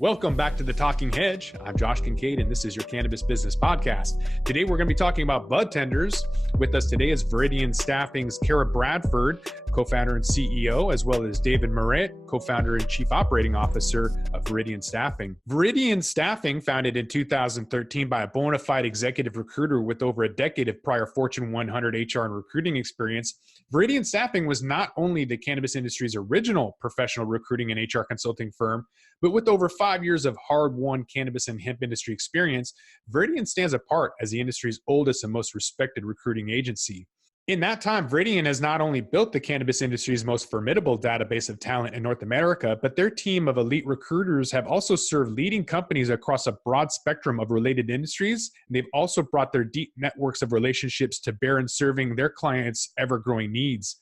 Welcome back to the Talking Hedge. I'm Josh Kincaid, and this is your Cannabis Business Podcast. Today, we're going to be talking about Budtenders. With us today is Viridian Staffing's Kara Bradford, co-founder and CEO, as well as David Moret, co-founder and chief operating officer of Viridian Staffing. Viridian Staffing, founded in 2013 by a bona fide executive recruiter with over a decade of prior Fortune 100 HR and recruiting experience, Viridian Staffing was not only the cannabis industry's original professional recruiting and HR consulting firm, but with over 5 years of hard-won cannabis and hemp industry experience, Viridian stands apart as the industry's oldest and most respected recruiting agency. In that time, Viridian has not only built the cannabis industry's most formidable database of talent in North America, but their team of elite recruiters have also served leading companies across a broad spectrum of related industries. And they've also brought their deep networks of relationships to bear in serving their clients' ever-growing needs.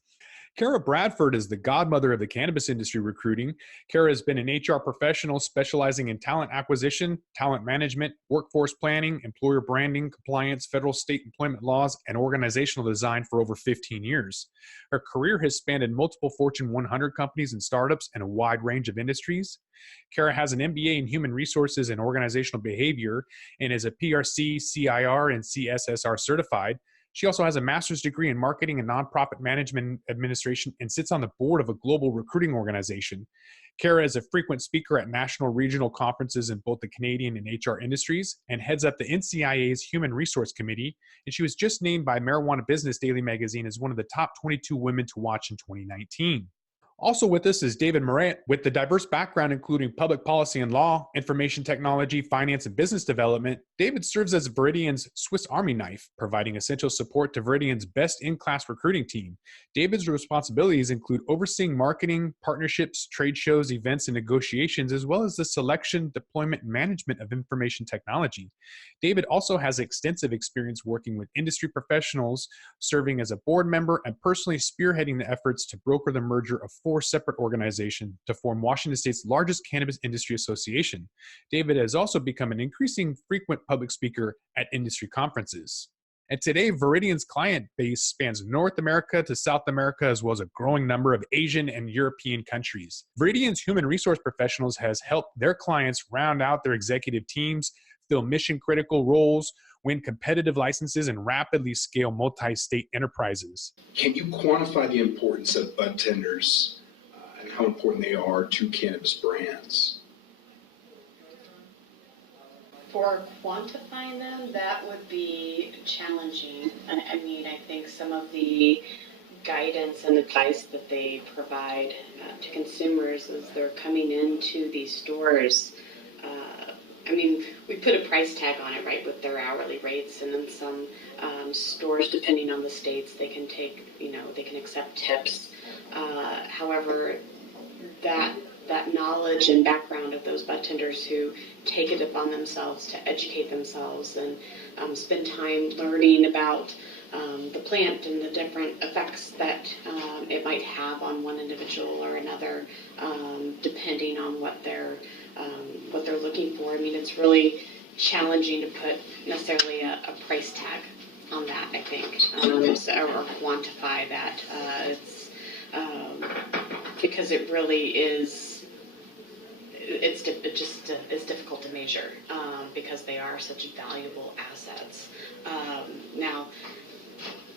Kara Bradford is the godmother of the cannabis industry recruiting. Kara has been an HR professional specializing in talent acquisition, talent management, workforce planning, employer branding, compliance, federal state employment laws, and organizational design for over 15 years. Her career has spanned in multiple Fortune 100 companies and startups in a wide range of industries. Kara has an MBA in Human Resources and Organizational Behavior and is a PRC, CIR, and CSSR certified. She also has a master's degree in marketing and nonprofit management administration and sits on the board of a global recruiting organization. Kara is a frequent speaker at national regional conferences in both the Canadian and HR industries and heads up the NCIA's Human Resource Committee. And she was just named by Marijuana Business Daily magazine as one of the top 22 women to watch in 2019. Also with us is David Moret, with the diverse background including public policy and law, information technology, finance, and business development. David serves as Viridian's Swiss Army knife, providing essential support to Viridian's best-in-class recruiting team. David's responsibilities include overseeing marketing, partnerships, trade shows, events, and negotiations, as well as the selection, deployment, and management of information technology. David also has extensive experience working with industry professionals, serving as a board member, and personally spearheading the efforts to broker the merger of 4 separate organizations to form Washington State's largest cannabis industry association. David has also become an increasing frequent public speaker at industry conferences. And today, Viridian's client base spans North America to South America, as well as a growing number of Asian and European countries. Viridian's human resource professionals has helped their clients round out their executive teams, fill mission-critical roles, win competitive licenses, and rapidly scale multi-state enterprises. Can you quantify the importance of budtenders and how important they are to cannabis brands? For quantifying them, that would be challenging. I think some of the guidance and advice that they provide to consumers as they're coming into these stores. We put a price tag on it, right, with their hourly rates, and in some stores, depending on the states, they can they can accept tips. However, that knowledge and background of those budtenders who take it upon themselves to educate themselves and spend time learning about the plant and the different effects that it might have on one individual or another, depending on what they're looking for. It's really challenging to put necessarily a price tag on that, I think, or quantify that. Because it really is, it's difficult to measure because they are such valuable assets. Now,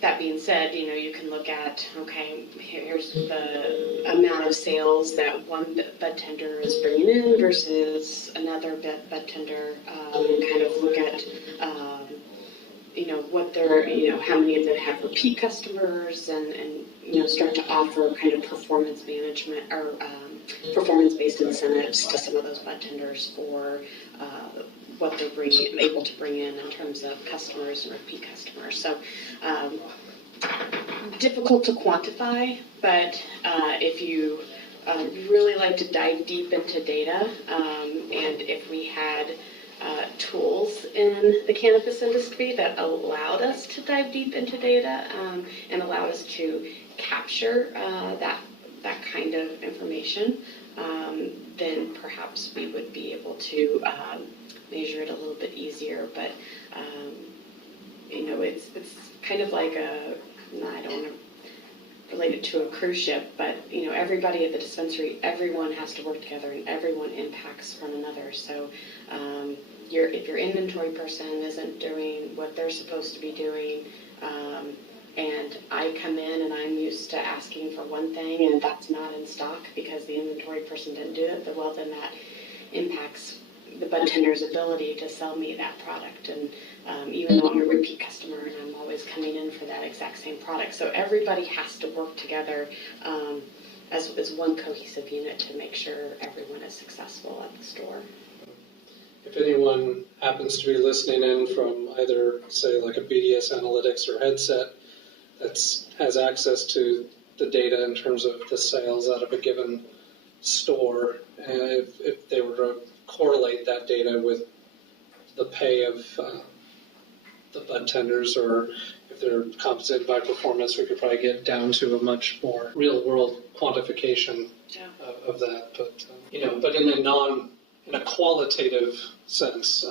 that being said, you can look at, okay, here's the amount of sales that one budtender is bringing in versus another budtender, kind of look at, what they're, how many of them have repeat customers and start to offer kind of performance management or performance-based incentives to some of those budtenders for what they're able to bring in terms of customers and repeat customers. So difficult to quantify, but if you really like to dive deep into data, and if we had tools in the cannabis industry that allowed us to dive deep into data and allowed us to capture that kind of information, then perhaps we would be able to measure it a little bit easier. But it's kind of like I don't want to related to a cruise ship, but everybody at the dispensary, everyone has to work together and everyone impacts one another. So if your inventory person isn't doing what they're supposed to be doing, and I come in and I'm used to asking for one thing and that's not in stock because the inventory person didn't do it, well then that impacts the budtender's ability to sell me that product. And even though I'm a repeat customer and I'm always coming in for that exact same product. So everybody has to work together as one cohesive unit to make sure everyone is successful at the store. If anyone happens to be listening in from either, say, like a BDS Analytics or Headset that has access to the data in terms of the sales out of a given store, and if they were to correlate that data with the pay of the budtenders, or if they're compensated by performance, we could probably get down to a much more real-world quantification of that. But but in a qualitative sense,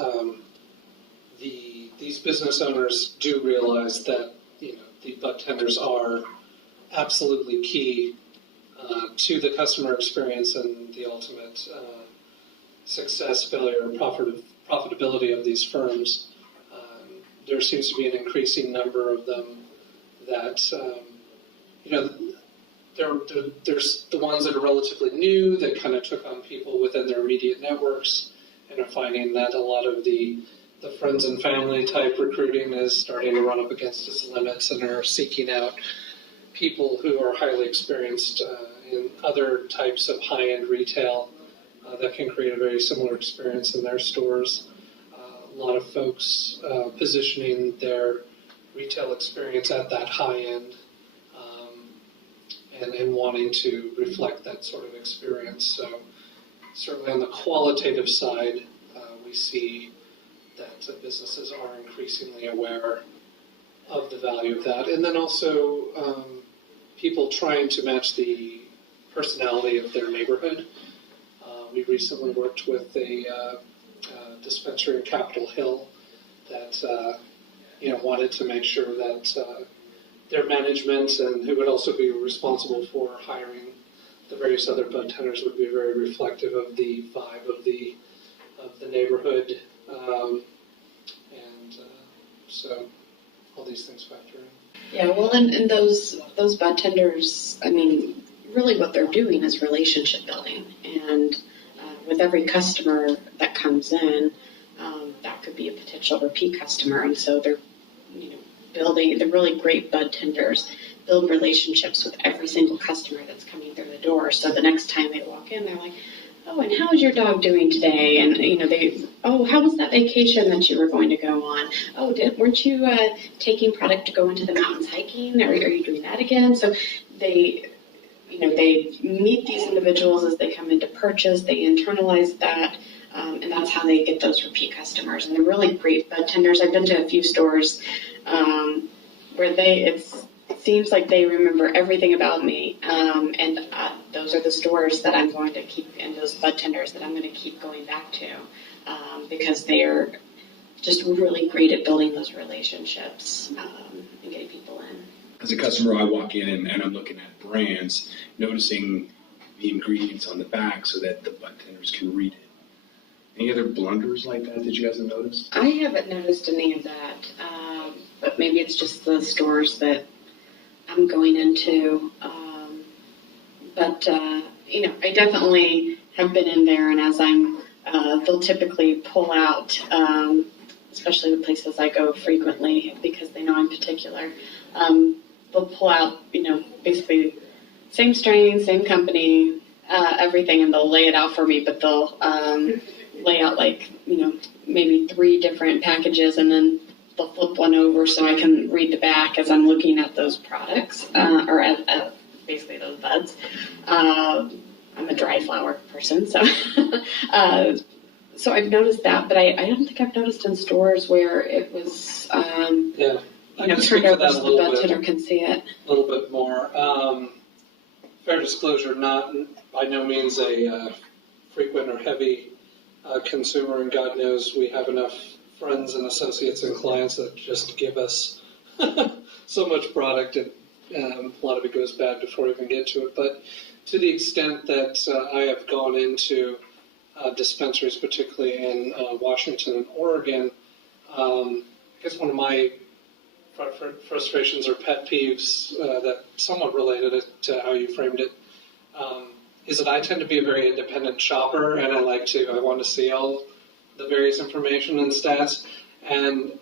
these business owners do realize that the budtenders are absolutely key to the customer experience and the ultimate success, failure, and profitability of these firms. There seems to be an increasing number of them that, there's the ones that are relatively new that kind of took on people within their immediate networks and are finding that a lot of the friends and family type recruiting is starting to run up against its limits and are seeking out people who are highly experienced in other types of high-end retail that can create a very similar experience in their stores. A lot of folks positioning their retail experience at that high end and wanting to reflect that sort of experience. So certainly on the qualitative side, we see that businesses are increasingly aware of the value of that. And then also people trying to match the personality of their neighborhood. We recently worked with a dispensary in Capitol Hill that wanted to make sure that their management and who would also be responsible for hiring the various other budtenders would be very reflective of the vibe of the neighborhood, so all these things factor in. Yeah, well, and those budtenders, I mean, really what they're doing is relationship building, and with every customer that comes in, that could be a potential repeat customer, and so they're building. They're really great budtenders. Build relationships with every single customer that's coming through the door. So the next time they walk in, they're like, "Oh, and how's your dog doing today?" And how was that vacation that you were going to go on? Oh, weren't you taking product to go into the mountains hiking? Are you doing that again? So they meet these individuals as they come in to purchase. They internalize that, and that's how they get those repeat customers. And they're really great budtenders. I've been to a few stores where it seems like they remember everything about me, and those are the stores that I'm going to keep, and those budtenders that I'm going to keep going back to, because they are just really great at building those relationships and getting people in. As a customer, I walk in and I'm looking at brands, noticing the ingredients on the back so that the budtenders can read it. Any other blunders like that you guys have noticed? I haven't noticed any of that, but maybe it's just the stores that I'm going into. I definitely have been in there, and as they'll typically pull out, especially the places I go frequently because they know I'm particular. They'll pull out, basically same strain, same company, everything, and they'll lay it out for me, but they'll lay out maybe 3 different packages, and then they'll flip one over so I can read the back as I'm looking at those products, or at basically those buds. I'm a dry flower person, so so I've noticed that, but I don't think I've noticed in stores where it was turned over so the budtender can see it. A little bit more. Fair disclosure, not by no means a frequent or heavy consumer, and God knows we have enough friends and associates and clients that just give us so much product. A lot of it goes bad before we even get to it. But to the extent that I have gone into dispensaries, particularly in Washington and Oregon, I guess one of my frustrations or pet peeves that somewhat related to how you framed it is that I tend to be a very independent shopper, and I want to see all the various information and stats. And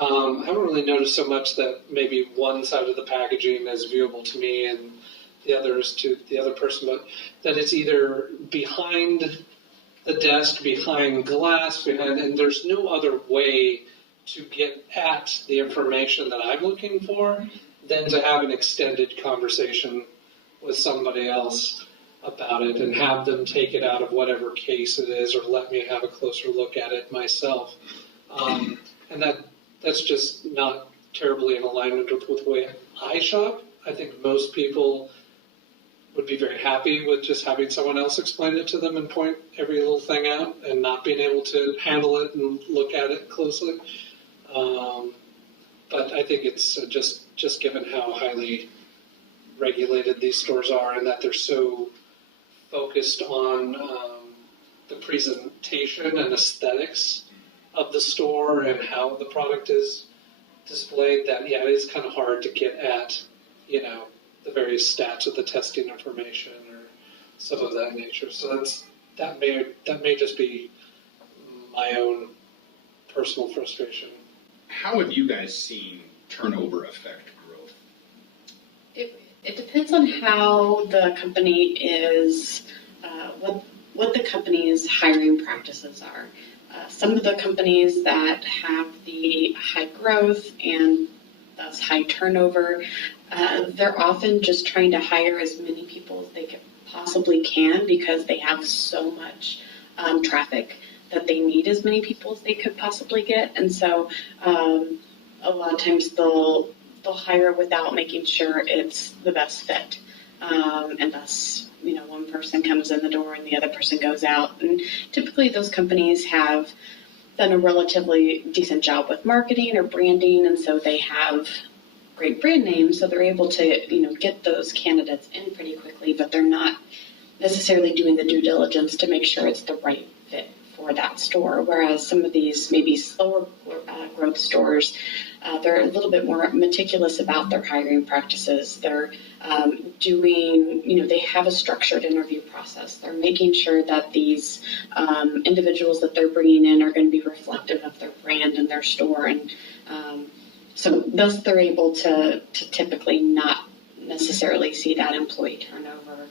I haven't really noticed so much that maybe one side of the packaging is viewable to me and the other is to the other person, but that it's either behind the desk, behind glass, and there's no other way to get at the information that I'm looking for than to have an extended conversation with somebody else about it and have them take it out of whatever case it is or let me have a closer look at it myself. And that's just not terribly in alignment with the way I shop. I think most people would be very happy with just having someone else explain it to them and point every little thing out and not being able to handle it and look at it closely. But I think it's just given how highly regulated these stores are and that they're so focused on the presentation and aesthetics of the store and how the product is displayed, that it is kind of hard to get at, the various stats of the testing information or some of that nature. So that may just be my own personal frustration. How have you guys seen turnover affect growth? It depends on how the company is, what the company's hiring practices are. Some of the companies that have the high growth and thus high turnover, they're often just trying to hire as many people as they possibly can because they have so much traffic that they need as many people as they could possibly get. And so a lot of times they'll hire without making sure it's the best fit. And thus, one person comes in the door and the other person goes out. And typically those companies have done a relatively decent job with marketing or branding, and so they have great brand names, so they're able to, get those candidates in pretty quickly, but they're not necessarily doing the due diligence to make sure it's the right fit for that store. Whereas some of these maybe slower growth stores, they're a little bit more meticulous about their hiring practices. They're doing, they have a structured interview process. They're making sure that these individuals that they're bringing in are going to be reflective of their brand and their store. And so thus they're able to typically not necessarily see that employee turnover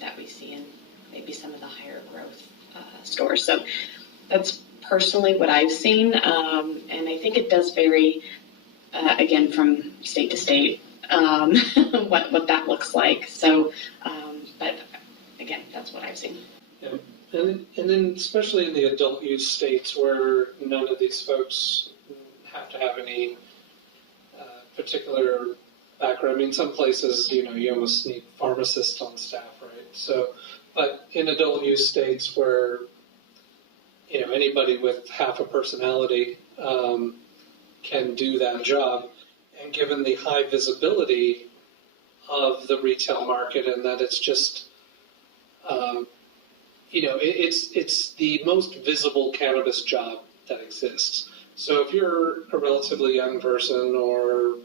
that we see in maybe some of the higher growth stores. So that's personally what I've seen. And I think it does vary, again, from state to state, what that looks like. So, but again, that's what I've seen. Yeah. And then especially in the adult use states where none of these folks have to have any particular background. I mean, some places, you almost need pharmacists on staff, right? So, but in adult use states where, anybody with half a personality can do that job, and given the high visibility of the retail market and that it's just, it's the most visible cannabis job that exists. So if you're a relatively young person, or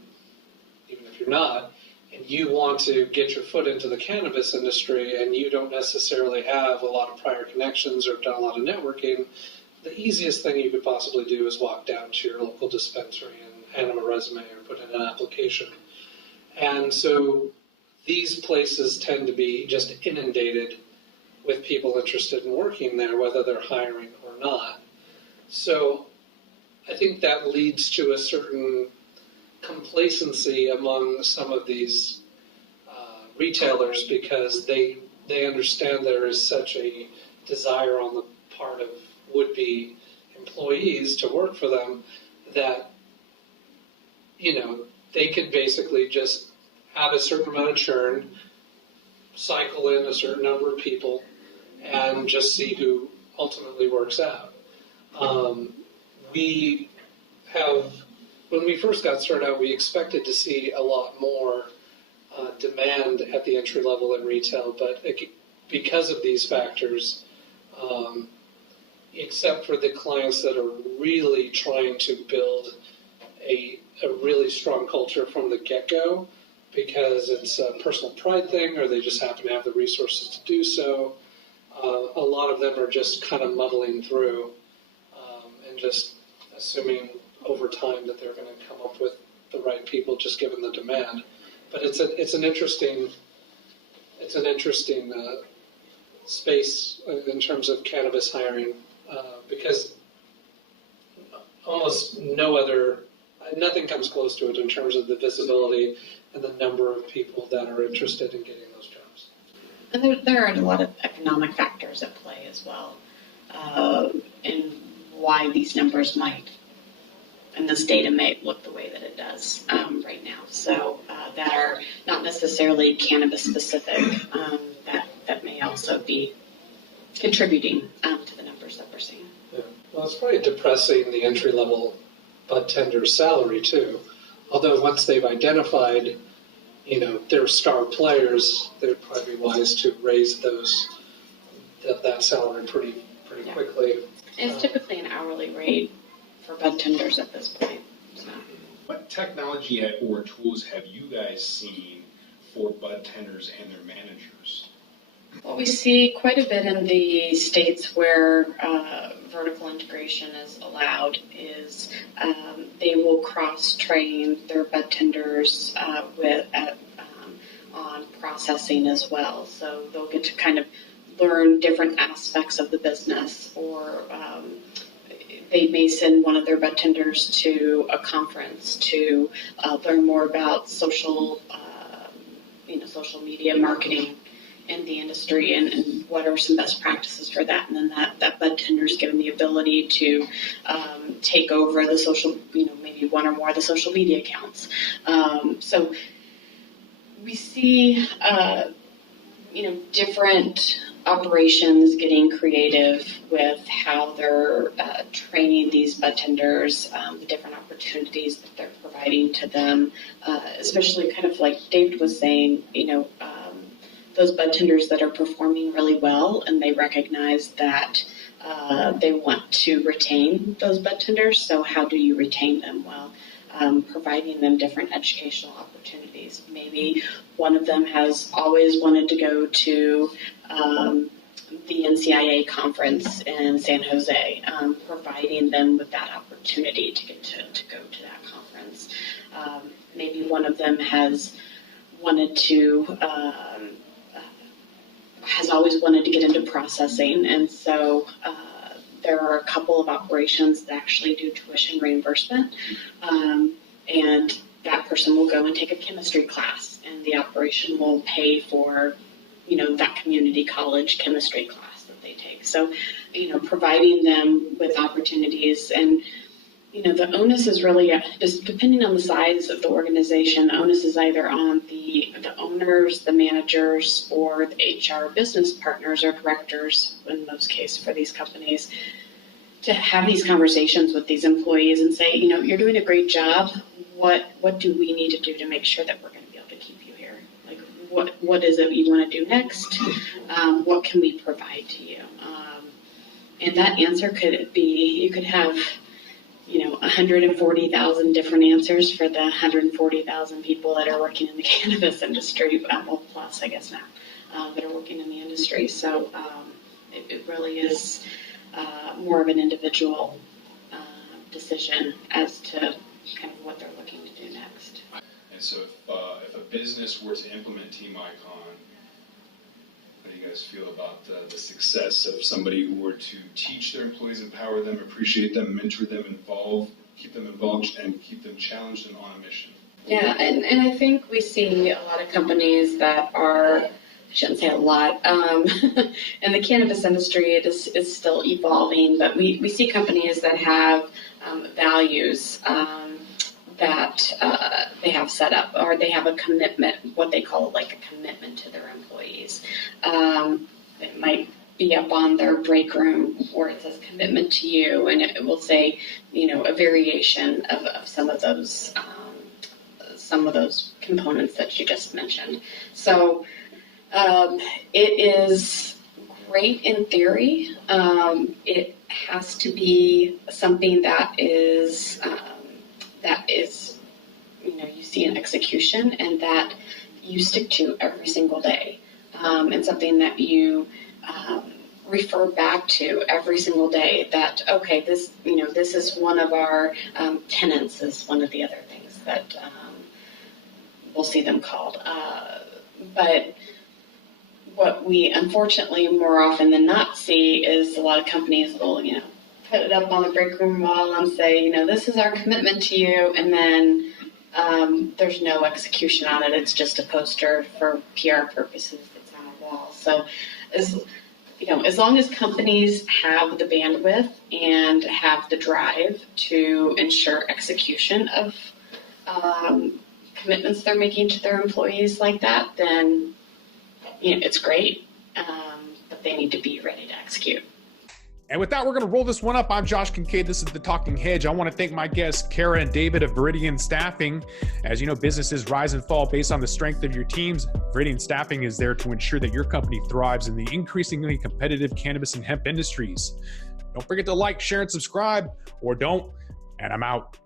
even if you're not, and you want to get your foot into the cannabis industry and you don't necessarily have a lot of prior connections or done a lot of networking, the easiest thing you could possibly do is walk down to your local dispensary and hand them a resume or put in an application. And so these places tend to be just inundated with people interested in working there, whether they're hiring or not. So I think that leads to a certain complacency among some of these retailers because they understand there is such a desire on the part of would-be employees to work for them that, they could basically just have a certain amount of churn, cycle in a certain number of people, and just see who ultimately works out. When we first got started out, we expected to see a lot more demand at the entry level in retail, but because of these factors, except for the clients that are really trying to build a really strong culture from the get-go, because it's a personal pride thing, or they just happen to have the resources to do so, a lot of them are just kind of muddling through and just assuming over time that they're going to come up with the right people just given the demand. But it's an interesting space in terms of cannabis hiring because almost nothing comes close to it in terms of the visibility and the number of people that are interested in getting those jobs. And there are a lot of economic factors at play as well, and why these numbers might, and this data may look the way that it does right now. So that are not necessarily cannabis specific, that may also be contributing to the numbers that we're seeing. Yeah. Well, it's probably depressing the entry level Budtender's salary too. Although once they've identified, their star players, they'd probably be wise to raise that salary pretty quickly. And it's typically an hourly rate for Budtenders at this point. So. What technology or tools have you guys seen for Budtenders and their managers? Well, we see quite a bit in the states where vertical integration is allowed is they will cross-train their Budtenders on processing as well. So they'll get to kind of learn different aspects of the business, or they may send one of their Budtenders to a conference to learn more about social media marketing in the industry and what are some best practices for that. And then that Budtender is given the ability to take over the social, maybe one or more of the social media accounts. So we see, different operations getting creative with how they're training these Budtenders, the different opportunities that they're providing to them, especially kind of like David was saying, those Budtenders that are performing really well and they recognize that they want to retain those Budtenders. So how do you retain them? Well, providing them different educational opportunities. Maybe one of them has always wanted to go to the NCIA conference in San Jose, providing them with that opportunity to get to go to that conference. Maybe one of them has always wanted to get into processing, and so there are a couple of operations that actually do tuition reimbursement, and that person will go and take a chemistry class, and the operation will pay for, that community college chemistry class that they take. So, providing them with opportunities, and, the onus is really, just depending on the size of the organization, the onus is either on the owners, the managers, or the HR business partners or directors, in most cases for these companies, to have these conversations with these employees and say, you're doing a great job. What do we need to do to make sure that we're going to be able to keep you here? Like, what is it you want to do next? What can we provide to you? And that answer could be, you could have 140,000 different answers for the 140,000 people that are working in the cannabis industry, well, plus, I guess now, that are working in the industry. So it really is more of an individual decision as to kind of what they're looking to do next. And so if a business were to implement Team Icon, how do you guys feel about the success of somebody who were to teach their employees, empower them, appreciate them, mentor them, keep them involved, and keep them challenged and on a mission? Yeah, and I think we see a lot of companies that are, I shouldn't say a lot, in the cannabis industry it is still evolving, but we see companies that have values that they have set up, or they have a commitment, what they call like a commitment to their employees. It might be up on their break room where it says commitment to you, and it will say, a variation of some of those some of those components that you just mentioned. So it is great in theory. It has to be something that is you see in execution and that you stick to every single day, and something that you refer back to every single day. That okay, this is one of our tenants is one of the other things that we'll see them called, but. What we unfortunately more often than not see is a lot of companies will, put it up on the break room wall and say, this is our commitment to you, and then there's no execution on it. It's just a poster for PR purposes that's on a wall. So, as long as companies have the bandwidth and have the drive to ensure execution of commitments they're making to their employees like that, then it's great, but they need to be ready to execute. And with that, we're going to roll this one up. I'm Josh Kincaid. This is the Talking Hedge. I want to thank my guests, Kara and David of Viridian Staffing. As you know, businesses rise and fall based on the strength of your teams. Viridian Staffing is there to ensure that your company thrives in the increasingly competitive cannabis and hemp industries. Don't forget to like, share, and subscribe, or don't, and I'm out.